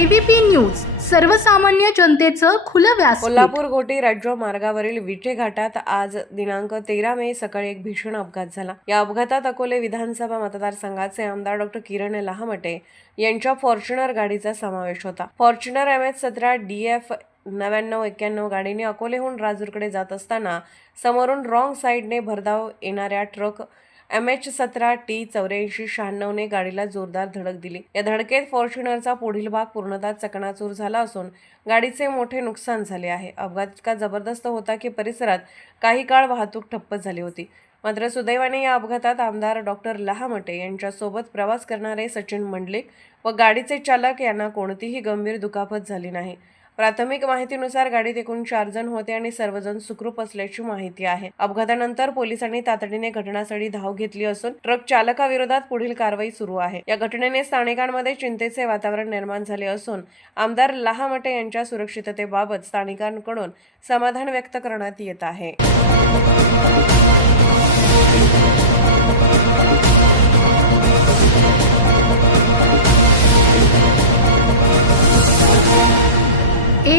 ABP news सर्वसामान्य जनतेचं खुलं व्यास कोल्हापूर घोटी राज्य मार्गावरील विटे घाटात आज दिनांक तेरा मे सकाळी एक भीषण अपघात झाला. या अपघातात अकोले विधानसभा मतदारसंघाचे आमदार डॉक्टर किरण लहामटे यांच्या फॉर्च्युनर गाडीचा समावेश होता. फॉर्च्युनर एम एच सतरा डी एफ नव्याण्णव एक्क्याण्णव गाडीने अकोलेहून राजूरकडे जात असताना समोरून रॉंग साईडने भरधाव येणाऱ्या ट्रक एम एच सतरा टी चौऱ्याऐंशी शहाण्णवने गाडीला जोरदार धडक दिली. या धडकेत फॉर्च्युनरचा पुढील भाग पूर्णतः चकणाचूर झाला असून गाडीचे मोठे नुकसान झाले आहे. अपघात इतका जबरदस्त होता की परिसरात काही काळ वाहतूक ठप्प झाली होती. मात्र सुदैवाने या अपघातात आमदार डॉक्टर लहामटे यांच्यासोबत प्रवास करणारे सचिन मंडलिक व गाडीचे चालक यांना कोणतीही गंभीर दुखापत झाली नाही. प्राथमिक माहितीनुसार गाडीत एकूण चार जण होते आणि सर्वजण सुखरूप असल्याची माहिती आहे. अपघातानंतर पोलिसांनी तातडीने घटनास्थळी धाव घेतली असून ट्रक चालकाविरोधात पुढील कारवाई सुरू आहे. या घटनेने स्थानिकांमध्ये चिंतेचे वातावरण निर्माण झाले असून आमदार लहामटे यांच्या सुरक्षिततेबाबत स्थानिकांकडून समाधान व्यक्त करण्यात येत आहे.